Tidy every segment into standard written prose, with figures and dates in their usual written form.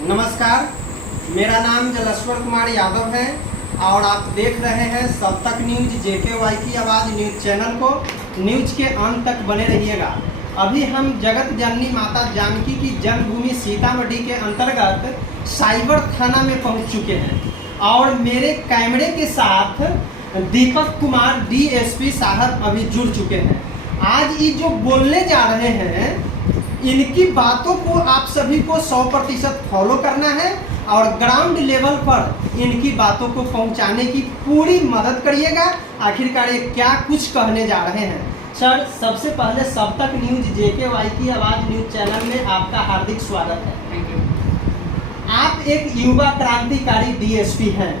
नमस्कार, मेरा नाम जलेश्वर कुमार यादव है और आप देख रहे हैं सब तक न्यूज JKY की आवाज़ न्यूज चैनल को। न्यूज के अंत तक बने रहिएगा। अभी हम जगत जननी माता जानकी की जन्मभूमि सीतामढ़ी के अंतर्गत साइबर थाना में पहुंच चुके हैं और मेरे कैमरे के साथ दीपक कुमार DSP साहब अभी जुड़ चुके हैं। आज ये जो बोलने जा रहे हैं इनकी बातों को आप सभी को 100% फॉलो करना है और ग्राउंड लेवल पर इनकी बातों को पहुंचाने की पूरी मदद करिएगा। आखिरकार ये क्या कुछ कहने जा रहे हैं। सर, सबसे पहले सब तक न्यूज JKY की आवाज़ न्यूज चैनल में आपका हार्दिक स्वागत है। Thank you. आप एक युवा क्रांतिकारी DSP हैं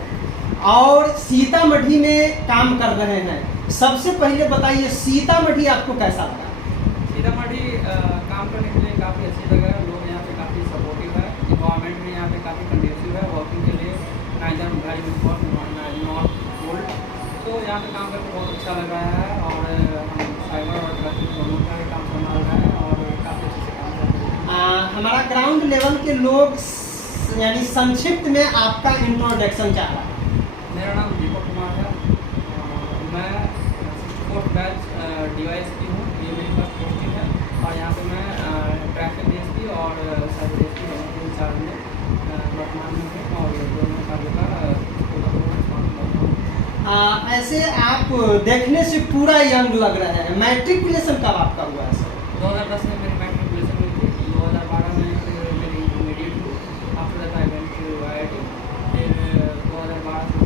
और सीतामढ़ी में काम कर रहे हैं। सबसे पहले बताइए सीतामढ़ी आपको कैसा लगा? सीतामढ़ी काम करने के लिए काफ़ी अच्छी जगह है। लोग यहाँ पे काफ़ी सपोर्टिव है। इन्वायरमेंट भी यहाँ पे काफ़ी कंडीसिव है वर्किंग के लिए। नाइदर वेरी नॉट कोल्ड, तो यहाँ पे काम करके बहुत अच्छा लग रहा है और हम साइबर और ट्रैफिक दोनों का भी काम संभाल रहे हैं और काफ़ी अच्छे से काम कर रहे हैं। हमारा ग्राउंड लेवल के लोग यानी संक्षिप्त में आपका इंट्रोडक्शन चाह रहा है। मेरा नाम दीपक कुमार है। मैं 64th बैच DYSP हूँ। ये मेरी फर्स्ट पोस्टिंग है और यहाँ पे मैं ट्रैफिक DSP और साइबर DSP दोनों के इंचार्ज में वर्तमान में हूँ और दोनों कार्यों का ऐसे आप देखने से पूरा यंग लग रहे हैं। मैट्रिकुलेशन कब आपका हुआ है सर? 2010 में मेरी मैट्रिकुलेशन हुई थी। 2012 में फिर मेरी इंटरमीडिएट हुई। After that I went to IIT। फिर 2012 से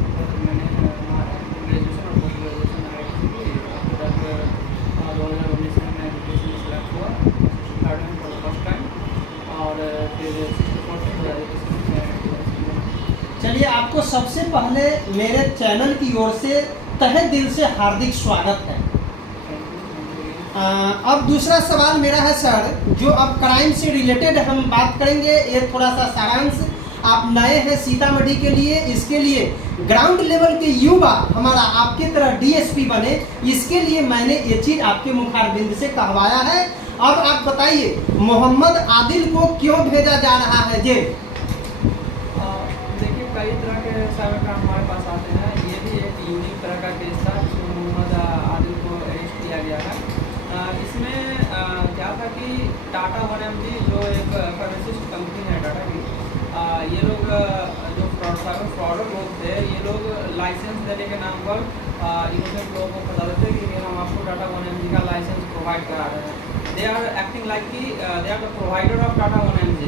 मैंने ग्रेजुएशन और पोस्ट ग्रेजुएशन IIT से की। आफ्टर दैट 2019 में मैं एजुकेशन में सिलेक्ट हुआ थर्ड में फॉर द फर्स्ट टाइम और फिर 64th में 2021 में। चलिए, आपको सबसे पहले मेरे चैनल की ओर से तहे दिल से हार्दिक स्वागत है। अब दूसरा सवाल मेरा है सर, जो अब क्राइम से रिलेटेड हम बात करेंगे। ये थोड़ा सा सारांश, आप नए हैं सीतामढ़ी के लिए, इसके लिए ग्राउंड लेवल के युवा हमारा आपकी तरह DSP बने, इसके लिए मैंने ये चीज़ आपके मुखारबिंद से कहवाया है। अब आप बताइए मोहम्मद आदिल को क्यों भेजा जा रहा है जेल? देखिए, कई तरह के साइबर क्राइम हमारे पास आते हैं। ये भी एक यूनिक तरह का केस था जिसमें मोहम्मद आदिल को अरेस्ट किया गया है। इसमें क्या था कि टाटा 1mg जो एक फार्मासिस्ट कंपनी है टाटा की, ये लोग जो फ्रॉडर लोग थे, ये लोग लाइसेंस देने के नाम पर इनोसेंट लोगों को बता देते कि हम आपको टाटा 1mg का लाइसेंस प्रोवाइड करा रहे हैं। दे आर एक्टिंग लाइक कि they are the provider of Tata 1mg।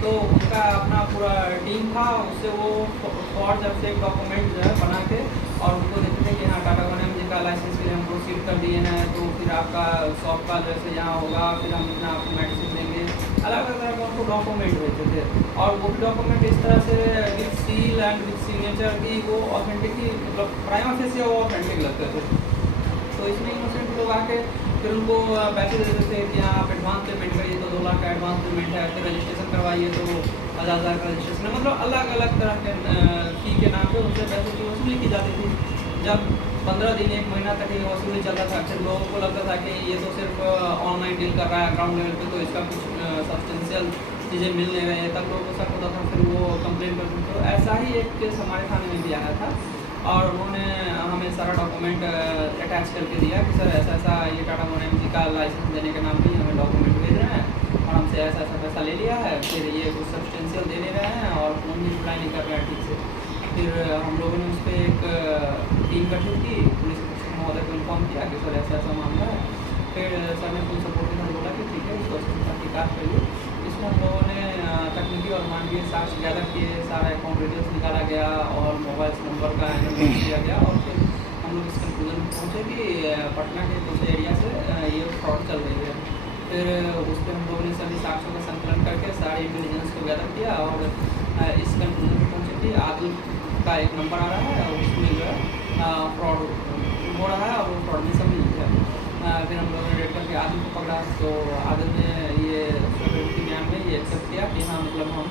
तो उनका अपना पूरा टीम था, उससे वो फॉर्ज और फेक डॉक्यूमेंट जो है बना के और उनको देते थे कि हाँ टाटा 1mg का लाइसेंस के लिए हम प्रोसीड कर दिए हैं, तो फिर आपका शॉप का जैसे यहाँ होगा, फिर हम इतना आपको मेडिसिन देंगे। अलग अलग तरह के उनको डॉक्यूमेंट देते थे और वो भी डॉक्यूमेंट इस तरह से with seal and with signature की वो ऑथेंटिक ही, मतलब प्राइमा फेसिस वो ऑथेंटिक लगते थे। तो इसमें इनोसेंट लोग आके फिर उनको पैसे देते थे कि आप एडवांस पेमेंट करिए, तो 2 लाख का एडवांस पेमेंट है, फिर रजिस्ट्रेशन करवाइए तो 1000 का रजिस्ट्रेशन है। मतलब अलग अलग तरह के फी के नाम पे उनसे पैसे की वसूली की जाती थी। जब 15 दिन 1 महीना तक ये वसूली चलता था, फिर लोगों को लगता था कि ये तो सिर्फ ऑनलाइन डील कर रहा है ग्राउंड लेवल पे, तो इसका कुछ सब्सटेंशियल चीज़ें मिल नहीं रही है। तब लोगों को शक होता था, फिर वो कंप्लेन करते थे। तो ऐसा ही एक केस हमारे थाने में भी आया था और उन्होंने हमें सारा डॉक्यूमेंट अटैच करके दिया कि सर ऐसा ऐसा ये टाटा 1mg का लाइसेंस देने के नाम पे हमें डॉक्यूमेंट भेज रहे हैं और हमसे ऐसा ऐसा पैसा ले लिया है, फिर ये कुछ सब्सटेंशियल दे नहीं रहे हैं और फोन भी रिप्लाई नहीं कर रहे हैं ठीक से। फिर हम लोगों ने उस पर एक टीम गठित की, पुलिस अधीक्षक महोदय को इन्फॉर्म किया कि सर ऐसा ऐसा मामला है। फिर सर ने फुल सपोर्ट के साथ बोला कि ठीक है, इसको तहकीकात करिए। इसमें हम लोगों ने तकनीकी और मानवीय साक्ष्य गैदर किए, सारा अकाउंट डिटेल्स निकाला गया और मोबाइल नंबर का एनालिसिस किया गया और फिर हम लोग इस कंक्लूजन में पहुँचे कि पटना के कुछ एरिया से ये फ्रॉड चल रही है। फिर उस पर हम लोगों ने सभी साक्ष्यों का संकलन करके सारे इंटेलिजेंस को गैदर किया और इस कंक्लूजन में पहुँचे कि आदिल का एक नंबर आ रहा है और उसमें जो है फ्रॉड हो रहा है और वो फ्रॉड में सम्मिलित है। फिर हम लोगों ने रेड करके आदिल को पकड़ा, तो आदिल ने ये सिक्योरिटी बयान में ये एक्सेप्ट किया कि हाँ मतलब हम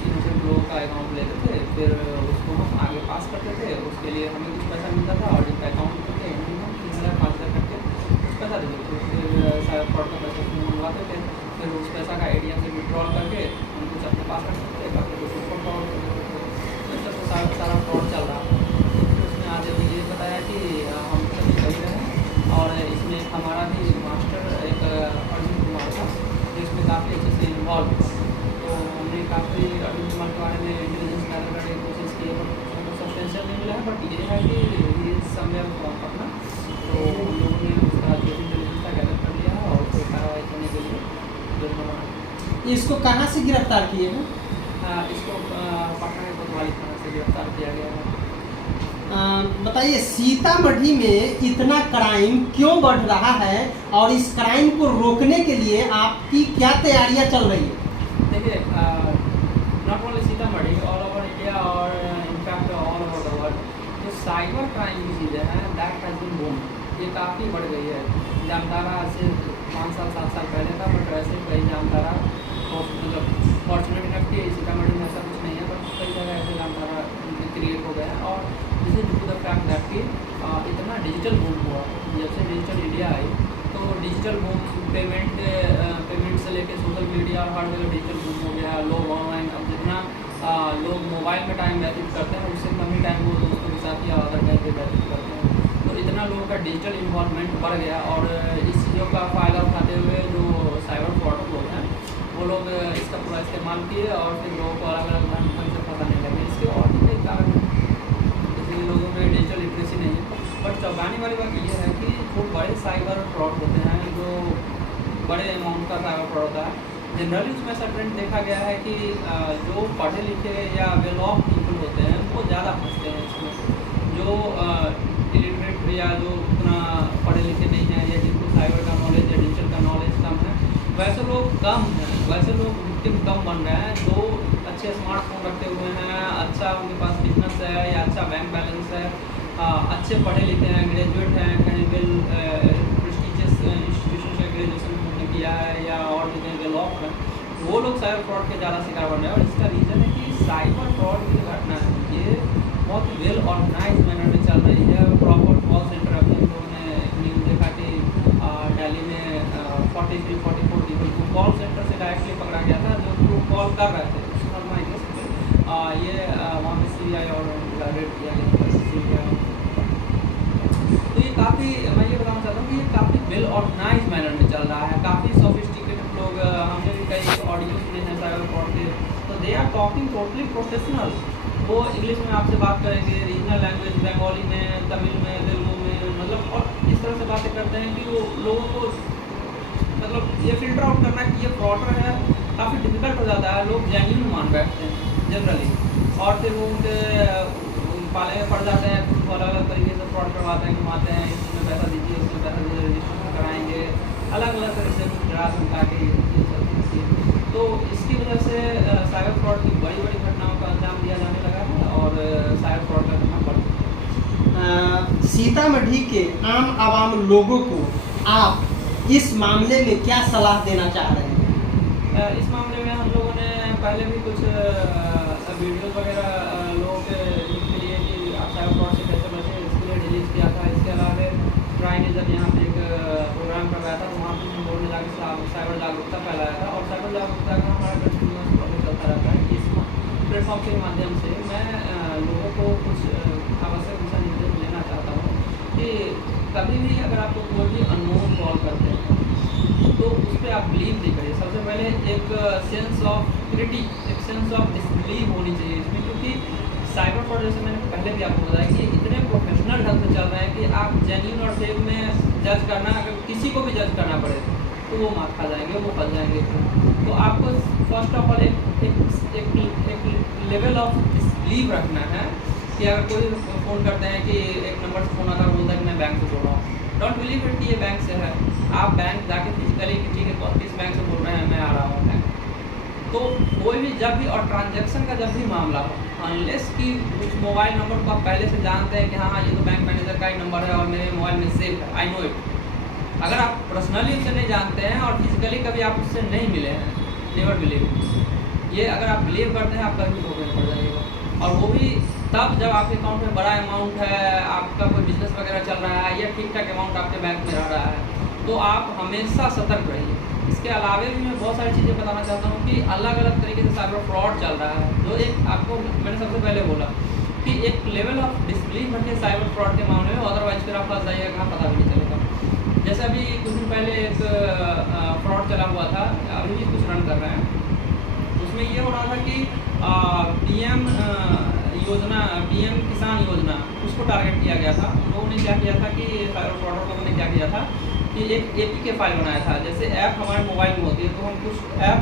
इनोसेंट लोगों का अकाउंट लेते थे, फिर उसको हम आगे पास करते थे, उसके लिए हमें कुछ पैसा मिलता था और जिनका अकाउंट होते थे हम 3000 5000 करके कुछ पैसा देते थे। फिर सारा फ्रॉड का पैसा मंगवाते थे, फिर उस पैसा का ATM से विड्रॉल करके हम कुछ अपने पास रखते इन्वॉल्व हुआ। तो हमने काफ़ी अर्जुन कुमार के बारे में इंटेलिजेंस पैनल करने की कोशिश की, बट सब्सटेंशियल नहीं मिला है, बट ये है कि ये समय अपना तो हम लोगों ने उसका जो इंटेलिजेंस का गैदर कर लिया है और उसको कार्रवाई करने के लिए योजना बना। इसको कहाँ से गिरफ्तार किए हैं? इसको पटना के कोतवाली थाना से गिरफ्तार किया गया है। बताइए, सीतामढ़ी में इतना क्राइम क्यों बढ़ रहा है और इस क्राइम को रोकने के लिए आपकी क्या तैयारियां चल रही है? देखिए, not only Sitamarhi, all over India और in fact all over the world जो साइबर क्राइम की चीज़ें हैं दैट हैज़ बीन बूम, ये काफ़ी बढ़ गई है। जामताड़ा से 5 साल 7 साल पहले था, बट वैसे कई जामताड़ा मतलब फॉर्चुनेट इनफ कि सीतामढ़ी में ऐसा कुछ नहीं है, बट कई जगह ऐसे जामताड़ा क्रिएट हो गया है। और जैसे due to the fact that कि इतना डिजिटल बूम हुआ, जब से डिजिटल इंडिया आई तो डिजिटल बूम पेमेंट से लेके सोशल मीडिया और हर जगह डिजिटल बूम हो गया है। लोग ऑनलाइन अब जितना लोग मोबाइल में टाइम व्यतीत करते हैं उससे कम ही टाइम वो दोस्तों के साथ या अदर टाइम पे व्यतीत करते हैं। तो इतना लोगों का डिजिटल इन्वॉल्वमेंट बढ़ गया और इस चीज़ों का फ़ायदा उठाते हुए जो साइबर फ्रॉड लोग हैं वो लोग इसका पूरा इस्तेमाल किए और फिर लोगों को अलग अलग ढंग से फंसाने लगे। इसके और भी कई कारण हैं, जैसे लोगों में डिजिटल लिटरेसी नहीं है। बट चौंकाने वाली बात यह है कि जो बड़े साइबर फ्रॉड होते हैं, जो बड़े अमाउंट का साइबर फ्रॉड होता है, जनरली उसमें ऐसा ट्रेंड देखा गया है कि जो पढ़े लिखे या वेल ऑफ पीपल होते हैं वो ज़्यादा फंसते हैं इसमें। जो इलिटरेट या जो उतना पढ़े लिखे नहीं हैं या जिनको साइबर का नॉलेज या डिजिटल का नॉलेज कम है, वैसे लोग कम हैं, वैसे लोग विक्टिम कम बन रहे हैं। जो अच्छे स्मार्टफोन रखे हुए हैं, अच्छा उनके पास बिजनेस है या अच्छा बैंक बैलेंस है, अच्छे पढ़े लिखे हैं, ग्रेजुएट हैं, कहीं वेल प्रेस्टिजियस इंस्टीट्यूशन से ग्रेजुएशन उन्होंने किया है या और भी कहीं वेल ऑफ है, वो लोग साइबर फ्रॉड के ज़्यादा शिकार बन रहे हैं। और इसका रीज़न है कि साइबर फ्रॉड की घटना है ये बहुत वेल ऑर्गेनाइज मैनर में चल रही है। प्रॉपर कॉल सेंटर अभी हम लोगों ने न्यूज़ देखा कि दिल्ली में 43-44 पीपल को कॉल सेंटर से डायरेक्टली पकड़ा गया था जो कॉल कर रहे थे। ये वहाँ पे CBI और रेड किया गया। तो ये काफ़ी, मैं ये बताना चाहता हूँ कि ये काफ़ी वेल ऑर्गेनाइज मैनर में चल रहा है। काफ़ी सोफिस्टिकेटेड लोग, हमने भी कई ऑडियो सुने हैं साइबर फ्रॉड के, तो they are talking totally professional. वो इंग्लिश में आपसे बात करेंगे, रीजनल लैंग्वेज बंगाली में, तमिल में, तेलुगु में, मतलब और इस तरह से बातें करते हैं कि वो लोगों को मतलब ये फिल्टर आउट करना कि ये फ्रॉडर है काफ़ी डिफिकल्ट हो जाता है। लोग जेन्युइन मान बैठते हैं जनरली, और फिर वो उनके पाले में पड़ जाते हैं, कुछ अलग अलग तरीके से फ्रॉड करवाते हैं, घुमाते हैं, इसमें पैसा दीजिए, उसमें पैसा दीजिए, रजिस्ट्रेशन कराएंगे, अलग अलग तरह से कुछ डरा धमका के ये सब चीज़ें। तो इसकी वजह से साइबर फ्रॉड की बड़ी बड़ी घटनाओं का अंजाम दिया जाने लगा है और साइबर फ्रॉड का घटना बढ़। सीतामढ़ी के आम आवाम लोगों को आप इस मामले में क्या सलाह देना चाह रहे हैं? इस मामले में हम लोगों ने पहले भी कुछ वीडियो वगैरह लोगों के लिए कि आप साइबर फ्रॉड से कैसे बचें इसके लिए रिलीज़ किया था। इसके अलावा ट्राई ने जब यहाँ पे एक प्रोग्राम करवाया था, वहाँ पर हम लोगों ने जाकर साइबर जागरूकता फैलाया था और साइबर जागरूकता का हमारा कंटिन्यूस प्रोसेस चलता रहता है। इस प्लेटफॉर्म के माध्यम से मैं लोगों को कुछ आवश्यक दिशा निर्देश देना चाहता हूँ कि कभी भी अगर आपको कोई भी अननोन कॉल करते हैं तो उस पर आप बिलीव नहीं करिए। सबसे पहले एक सेंस ऑफ क्रिटी, एक सेंस ऑफ डिसबिलीव होनी चाहिए इसमें, क्योंकि साइबर फ्रॉड जैसे मैंने पहले भी आपको बताया कि इतने प्रोफेशनल ढंग से चल रहे हैं कि आप जेन्युइन और फेक में जज करना, अगर किसी को भी जज करना पड़े तो वो मार खा जाएंगे, वो फंस जाएंगे। तो आपको फर्स्ट ऑफ ऑल एक लेवल ऑफ डिसबिलीव रखना है कि अगर कोई फ़ोन करते हैं कि एक नंबर से फ़ोन अगर बोलता है कि मैं बैंक से बोल रहा हूँ, डोंट बिलीव इट कि ये बैंक से है। आप बैंक जाके फिजिकली कि ठीक है किस बैंक से बोल रहे हैं, मैं आ रहा हूँ बैंक। तो कोई भी जब भी और ट्रांजैक्शन का जब भी मामला हो, अनलेस कि उस मोबाइल नंबर को आप पहले से जानते हैं कि हाँ ये तो बैंक मैनेजर का ही नंबर है और मेरे मोबाइल में सेव है, आई नो इट। अगर आप पर्सनली उसे नहीं जानते हैं और फिजिकली कभी आप उससे नहीं मिले हैं, नेवर बिलीव। ये अगर आप बिलीव करते हैं आप कभी धोखे में पड़ जाइएगा, और वो भी तब जब आपके अकाउंट में बड़ा अमाउंट है, आपका कोई बिजनेस वगैरह चल रहा है या ठीक ठाक अमाउंट आपके बैंक में रह रहा है, तो आप हमेशा सतर्क रहिए। इसके अलावा भी मैं बहुत सारी चीज़ें बताना चाहता हूँ कि अलग अलग तरीके से साइबर फ्रॉड चल रहा है। जो एक आपको मैंने सबसे पहले बोला कि एक लेवल ऑफ डिसबिलीव रखिए साइबर फ्रॉड के मामले में, अदरवाइज फिर आप फंस जाइएगा, कहाँ पता भी नहीं चलेगा। जैसे अभी कुछ दिन पहले एक फ्रॉड चला हुआ था, अभी भी कुछ रन कर रहे हैं। उसमें ये हो रहा था कि पीएम योजना, पीएम किसान योजना, उसको टारगेट किया गया था। उन लोगों ने क्या किया था कि साइबर फ्रॉडर लोगों ने क्या किया था कि एक एपीके फाइल बनाया था। जैसे ऐप हमारे मोबाइल में होती है, तो हम कुछ ऐप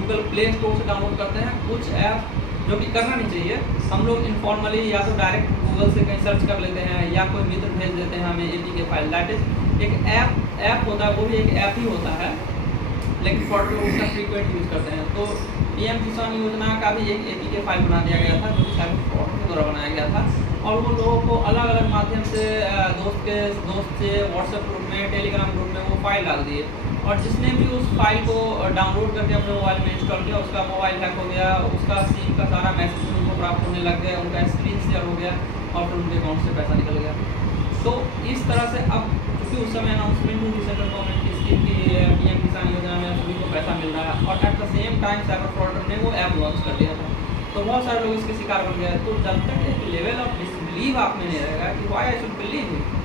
गूगल प्ले स्टोर से डाउनलोड करते हैं, कुछ ऐप जो कि करना नहीं चाहिए, हम लोग इनफॉर्मली या तो डायरेक्ट गूगल से कहीं सर्च कर लेते हैं या कोई मित्र भेज देते हैं हमें एपीके फाइल। दैट इज एक ऐप होता है, वो भी एक ऐप ही होता है, लेकिन फ्रॉड लोग उसका फ्रीक्वेंट यूज़ करते हैं। तो पीएम किसान योजना का भी एक एपीके फाइल बना दिया गया था, जो कि साइबर फ्रॉड के द्वारा बनाया गया था। और वो लोगों को अलग अलग माध्यम से दोस्त से व्हाट्सएप ग्रुप में, टेलीग्राम ग्रुप में वो फाइल डाल दिए, और जिसने भी उस फाइल को डाउनलोड करके अपने मोबाइल में इंस्टॉल किया, उसका मोबाइल हैक हो गया, उसका सिम का सारा मैसेज उनको प्राप्त होने लग गया, उनका स्क्रीन शेयर हो गया और फिर उनके अकाउंट से पैसा निकल गया। तो इस तरह से अब क्योंकि उस समय अनाउंसमेंट हुई सेंट्रल गवर्नमेंट की स्कीम की पीएम किसान योजना में सभी को पैसा मिल रहा है, और at the same time cyber frauder ने वो ऐप लॉन्च कर दिया था, तो बहुत सारे लोग इसके शिकार बन गए। तो जब तक एक लेवल ऑफ डिसबिलीव आप में नहीं रहेगा कि why I should believe it,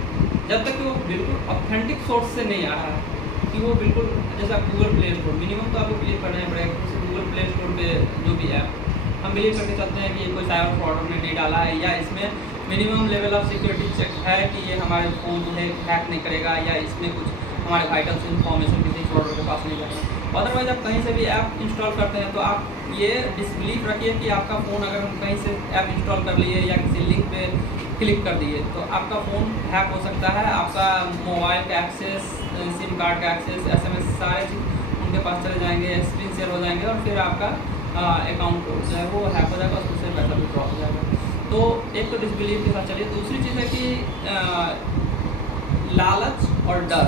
जब तक कि वो बिल्कुल ऑथेंटिक सोर्स से नहीं आ रहा है, कि वो बिल्कुल जैसा गूगल प्ले स्टोर, मिनिमम तो आपको बिलीव करना ही पड़ेगा। जैसे गूगल प्ले स्टोर पे जो भी ऐप हम बिलीव करके चलते हैं कि ये कोई साइबर फ्रॉडर ने नहीं डाला है, या इसमें minimum level of security check है कि ये हमारे फ़ोन जो है हैक नहीं करेगा, या इसमें कुछ हमारे वाइटल्स इन्फॉर्मेशन किसी फ्रॉडर के पास नहीं जाएगा। अदरवाइज आप कहीं से भी ऐप इंस्टॉल करते हैं तो आप ये डिसबिलीव रखिए कि आपका फ़ोन अगर हम कहीं से ऐप इंस्टॉल कर लिए या किसी लिंक पे क्लिक कर दिए तो आपका फ़ोन हैक हो सकता है, आपका मोबाइल का एक्सेस, सिम कार्ड का एक्सेस, एसएमएस, सारे चीज़ उनके पास चले जाएंगे, स्क्रीन शेयर हो जाएंगे, और फिर आपका अकाउंट जो है वो हैक हो जाएगा, उससे पैसा भी ड्रॉप हो जाएगा। तो एक तो डिसबिलीव के साथ चलिए। दूसरी चीज़ है कि लालच और डर,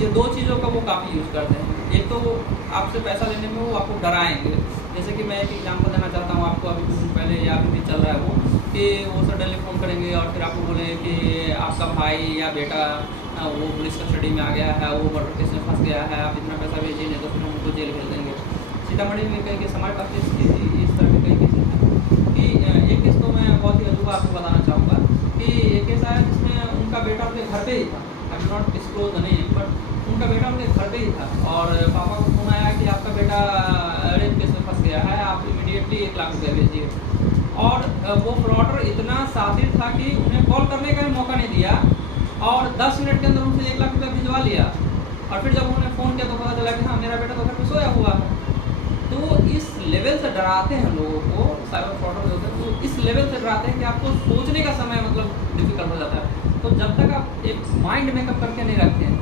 ये दो चीज़ों का वो काफ़ी यूज़ करते हैं। एक तो वो आपसे पैसा लेने में वो आपको डराएंगे, जैसे कि मैं एक एग्जाम्पल देना चाहता हूँ आपको, अभी कुछ दिन पहले या अभी भी चल रहा है वो, कि वो सडनली फ़ोन करेंगे और फिर आपको बोलेंगे कि आपका भाई या बेटा वो पुलिस कस्टडी में आ गया है, वो मर्डर केस में फंस गया है, आप इतना पैसा भेजिए नहीं तो फिर हम उनको जेल भेज देंगे। सीतामढ़ी में कई केस हमारे पास इस तरह के कई केसेस हैं कि एक केस तो मैं बहुत ही अजूबा आपको बताना चाहूँगा कि एक केस आया जिसमें उनका बेटा उनके घर पे ही था, I will not disclose the name, but उनका बेटा उनके घर पे ही था, और पापा को फोन आया कि आपका बेटा रेप केस में फंस गया है, आप इमीडिएटली 1 लाख रुपये भेजिए। और वो फ्रॉडर इतना शातिर था कि उन्हें कॉल करने का भी मौका नहीं दिया, और 10 मिनट के अंदर उनसे 1 लाख रुपये भिजवा लिया। और फिर जब उन्होंने फ़ोन किया तो पता चला कि हाँ मेरा बेटा तो घर पे सोया हुआ है। तो इस लेवल से डराते हैं लोगों को साइबर फ्रॉडर जो होते हैं, तो इस लेवल से डराते हैं कि आपको सोचने का समय मतलब डिफिकल्ट हो जाता है। तो जब तक आप एक माइंड मेकअप करके नहीं रखते हैं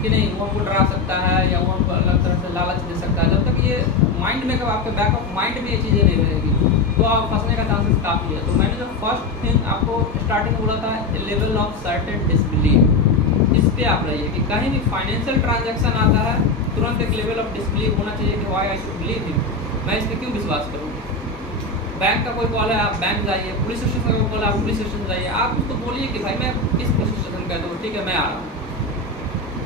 कि नहीं वो हमको डरा सकता है या वो हमको अलग तरह से लालच दे सकता है, जब तक ये माइंड मेकअप आपके बैक ऑफ माइंड में ये चीज़ें नहीं रहेगी तो आप फंसने का चांसेस काफ़ी है। तो मैंने जो फर्स्ट थिंग आपको स्टार्टिंग में बोला था, लेवल ऑफ सर्टेन डिसबिलीव, इस पर आप रहिए कि कहीं भी फाइनेंशियल ट्रांजैक्शन आता है तुरंत एक लेवल ऑफ डिसबिलीव होना चाहिए कि why I should believe him, मैं इस पर क्यों विश्वास करूँ। बैंक का कोई कॉल है आप बैंक जाइए, पुलिस स्टेशन का कोई कॉल है आप पुलिस स्टेशन जाइए, आप उसको बोलिए कि भाई मैं किस पुलिस स्टेशन कहता हूँ, ठीक है मैं आ रहा हूँ।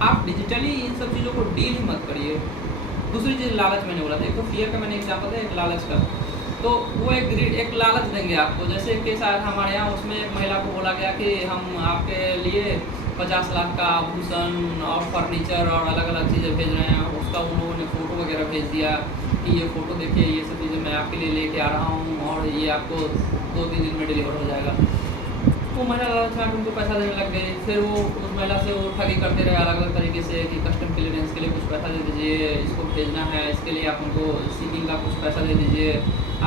आप डिजिटली इन सब चीज़ों को डील ही मत करिए। दूसरी चीज़ लालच मैंने बोला था, एक तो फियर का मैंने एग्जाम्पल दिया, एक लालच का। तो वो एक लालच देंगे आपको। जैसे एक केस आया था हमारे यहाँ, उसमें एक महिला को बोला गया कि हम आपके लिए 50 लाख का आभूषण और फर्नीचर और अलग अलग चीज़ें भेज रहे हैं। उसका उन्होंने फ़ोटो वगैरह भेज दिया कि ये फ़ोटो देखिए, ये सब चीज़ें मैं आपके लिए लेके आ रहा हूँ और ये आपको 2-3 दिन में डिलीवर हो जाएगा। वो महिला लालच में उनको पैसा देने लग गई। फिर वो उस महिला से वो ठगी करते रहे अलग अलग तरीके से कि कस्टम क्लियरेंस के लिए कुछ पैसा दे दीजिए, इसको भेजना है, इसके लिए आप उनको सीकिंग का कुछ पैसा दे दीजिए,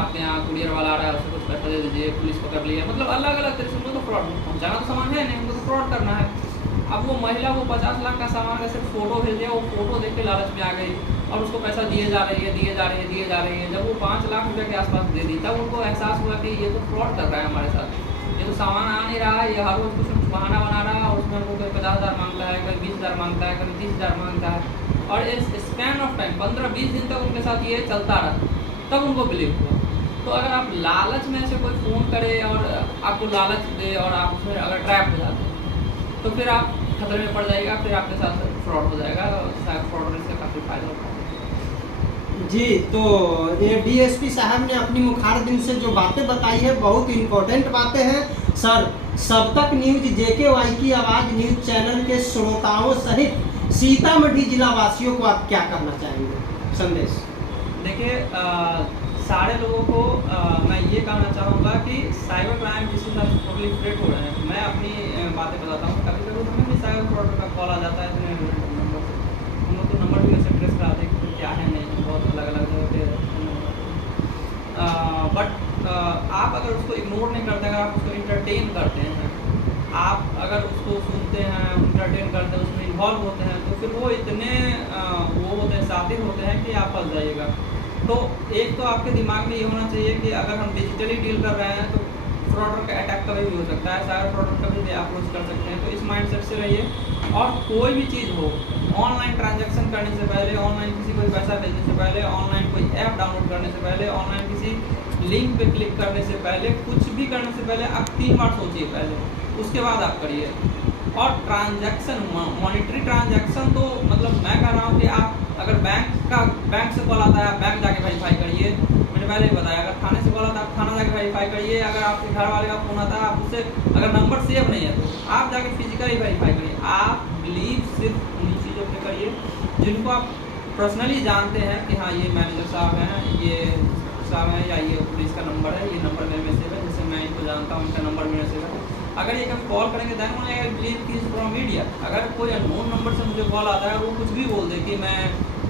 आपके यहाँ कुरियर वाला आ रहा है उसको कुछ पैसा दे दीजिए, पुलिस पकड़ लिया। मतलब अलग अलग तरीके से उनको तो फ्रॉड पहुँचाना तो सामान है नहीं, उनको तो फ्रॉड करना है। अब वो महिला वो 50 लाख का सामान का सिर्फ फ़ोटो भेज दिया, वो फ़ोटो देख के लालच में आ गई और उसको पैसा दिए जा रही है। जब वो 5 लाख रुपये के आसपास दे दी तब उनको एहसास हुआ कि ये तो फ्रॉड कर रहा है हमारे साथ, ये तो सामान आ नहीं रहा है, ये हर रोज़ कुछ बहाना बना रहा है और उसमें उनको कोई 50,000 मांगता है, कभी 20,000 मांगता है, कभी 30,000 मांगता है। और इस स्पैन ऑफ टाइम 15-20 दिन तक उनके साथ ये चलता रहा, तब उनको बिलीव हुआ। तो अगर आप लालच में से कोई फ़ोन करे और आपको लालच दे और आप उसमें अगर ट्रैप हो जाते हैं तो फिर आप खतरे में पड़ जाएगा, फिर आपके साथ फ्रॉड हो जाएगा। फ्रॉड से काफ़ी फायदा होता है। जी, तो ये डीएसपी साहब ने अपनी मुखार दिन से जो बातें बताई है बहुत इम्पोर्टेंट बातें हैं। सर, सब तक न्यूज JKY की आवाज़ न्यूज चैनल के श्रोताओं सहित सीतामढ़ी जिला वासियों को आप क्या कहना चाहेंगे? संदेश। देखिए, सारे लोगों को मैं ये कहना चाहूँगा कि साइबर क्राइम जिसके साथ प्रोलिफरेट हो रहे हैं, मैं अपनी बातें बताता हूँ। कभी कभी हमें भी साइबर फ्रॉड का कॉल आ जाता है इतने नंबर से, हम लोग तो नंबर भी वैसे ट्रेस कराते हैं कि क्या है नहीं, बहुत अलग अलग जगह पे बट आप अगर उसको इग्नोर नहीं करते, अगर आप उसको इंटरटेन करते हैं, आप अगर उसको सुनते हैं, इंटरटेन करते हैं, उसमें इन्वॉल्व होते हैं, तो फिर वो इतने वो होते हैं, साथी होते हैं कि आप फंस जाइएगा। तो एक तो आपके दिमाग में ये होना चाहिए कि अगर हम डिजिटली डील कर रहे हैं तो फ्रॉडर का अटैक कभी भी हो सकता है, साइबर फ्रॉडर कभी भी अप्रोच कर सकते हैं। तो इस माइंडसेट से रहिए। और कोई भी चीज़ हो, ऑनलाइन ट्रांजैक्शन करने से पहले, ऑनलाइन किसी को पैसा भेजने से पहले, ऑनलाइन कोई ऐप डाउनलोड करने से पहले, ऑनलाइन किसी लिंक पे क्लिक करने से पहले, कुछ भी करने से पहले आप 3 बार सोचिए पहले, उसके बाद आप करिए। और ट्रांजैक्शन, मॉनिटरी ट्रांजैक्शन, तो मतलब मैं कह रहा हूँ कि आप अगर बैंक से कॉल आता है, आप बैंक जाके वेरीफाई करिए। मैंने पहले ही बताया, अगर थाने से कॉल आता है, आप थाना जाके वेरीफाई करिए। अगर आपके घर वाले का फ़ोन आता है, आप उससे अगर नंबर सेव नहीं है तो आप जाके फिजिकली वेरीफाई करिए। आप बिलीव सिर्फ उन्हीं चीज़ों पे करिए जिनको आप पर्सनली जानते हैं कि हाँ ये मैनेजर साहब हैं, ये साहब हैं, या ये पुलिस का नंबर है, ये नंबर मेरे में सेव है, जैसे मैं इनको जानता हूँ, इनका नंबर मेरे सेव है। अगर ये कभी कॉल करेंगे दैन ओनली आई बिलीव कि इज फ्रॉम मीडिया। अगर कोई अननोन नंबर से मुझे कॉल आता है और वो कुछ भी बोल दे कि मैं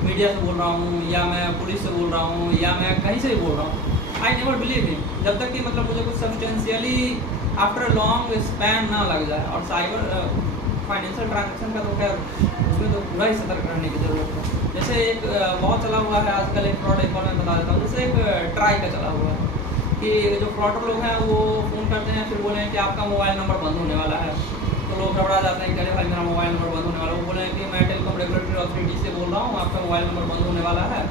मीडिया से बोल रहा हूँ, या मैं पुलिस से बोल रहा हूँ, या मैं कहीं से भी बोल रहा हूँ, आई नेवर बिलीव हिम, जब तक कि मतलब मुझे कुछ सब्सटेंशियली आफ्टर लॉन्ग स्पैन ना लग जाए। और साइबर फाइनेंशियल ट्रांजेक्शन का तो खैर उसमें तो पूरा ही सतर्क रहने की ज़रूरत है। जैसे एक बहुत चला हुआ है आजकल एक फ्रॉड, एक और मैं बता देता हूँ। जैसे एक ट्राई का चला हुआ है कि जो फ्रॉडर लोग हैं वो फ़ोन करते हैं, फिर बोले हैं कि आपका मोबाइल नंबर बंद होने वाला है। तो लोग घबरा जाते हैं कि अरे भाई मेरा मोबाइल नंबर बंद होने वाला है। वो बोले कि मैं टेलीकॉम रेगुलेटरी अथॉरिटी से बोल रहा हूँ, आपका मोबाइल नंबर बंद होने वाला है।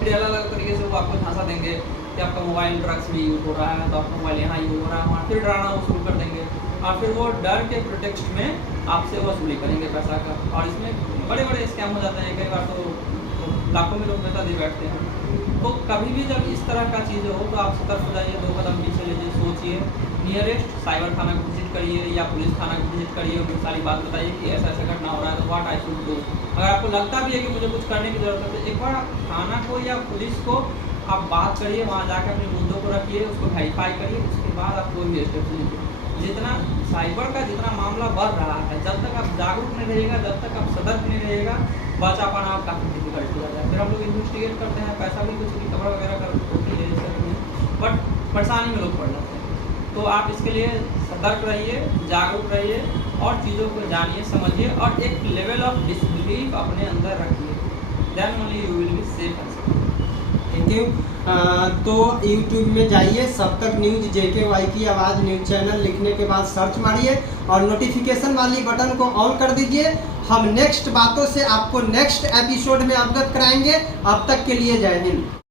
फिर अलग अलग तरीके से वो आपको झांसा देंगे कि आपका मोबाइल ड्रग्स में यूज़ हो रहा है, तो आपका मोबाइल यहाँ यूज़ हो रहा है वहाँ, फिर डराना वो शुरू कर देंगे। और फिर वो डर के प्रोटेक्स्ट में आपसे वसूली करेंगे पैसा का। और इसमें बड़े बड़े स्कैम हो जाते हैं, कई बार तो लाखों में लोग पैसा दे बैठते हैं। तो कभी भी जब इस तरह का चीज़ हो तो आप सतर्क हो जाइए, 2 कदम पीछे लीजिए, सोचिए, नियरेस्ट साइबर थाना को विजिट करिए या पुलिस थाना को विजिट करिए, उनको सारी बात बताइए कि ऐसा ऐसा घटना हो रहा है, तो व्हाट आई शुड डू। अगर आपको लगता भी है कि मुझे कुछ करने की ज़रूरत है तो एक बार आप थाना को या पुलिस को आप बात करिए, वहाँ जाकर अपने मुद्दों को रखिए, उसको वेरीफाई करिए, उसके बाद आप कोई भी स्टेप लीजिए। जितना साइबर का जितना मामला बढ़ रहा है, जब तक आप जागरूक नहीं रहिएगा, जब तक आप सतर्क नहीं रहिएगा, बचा पाना आप काफ़ी डिफिकल्ट हो जाता है। फिर हम लोग इन्वेस्टिगेट करते हैं, पैसा भी कुछ रिकवर वगैरह कर होती है इससे, बट परेशानी में लोग पड़ जाते हैं। तो आप इसके लिए सतर्क रहिए, जागरूक रहिए और चीज़ों को जानिए, समझिए और एक लेवल ऑफ डिसबिलीफ अपने अंदर रखिए, then only you will be safe and secure. Thank you. तो यूट्यूब में जाइए, सब तक न्यूज JKY की आवाज़ न्यूज चैनल लिखने के बाद सर्च मारिए और नोटिफिकेशन वाली बटन को ऑन कर दीजिए। हम नेक्स्ट बातों से आपको नेक्स्ट एपिसोड में अवगत कराएंगे। अब तक के लिए जय हिंद।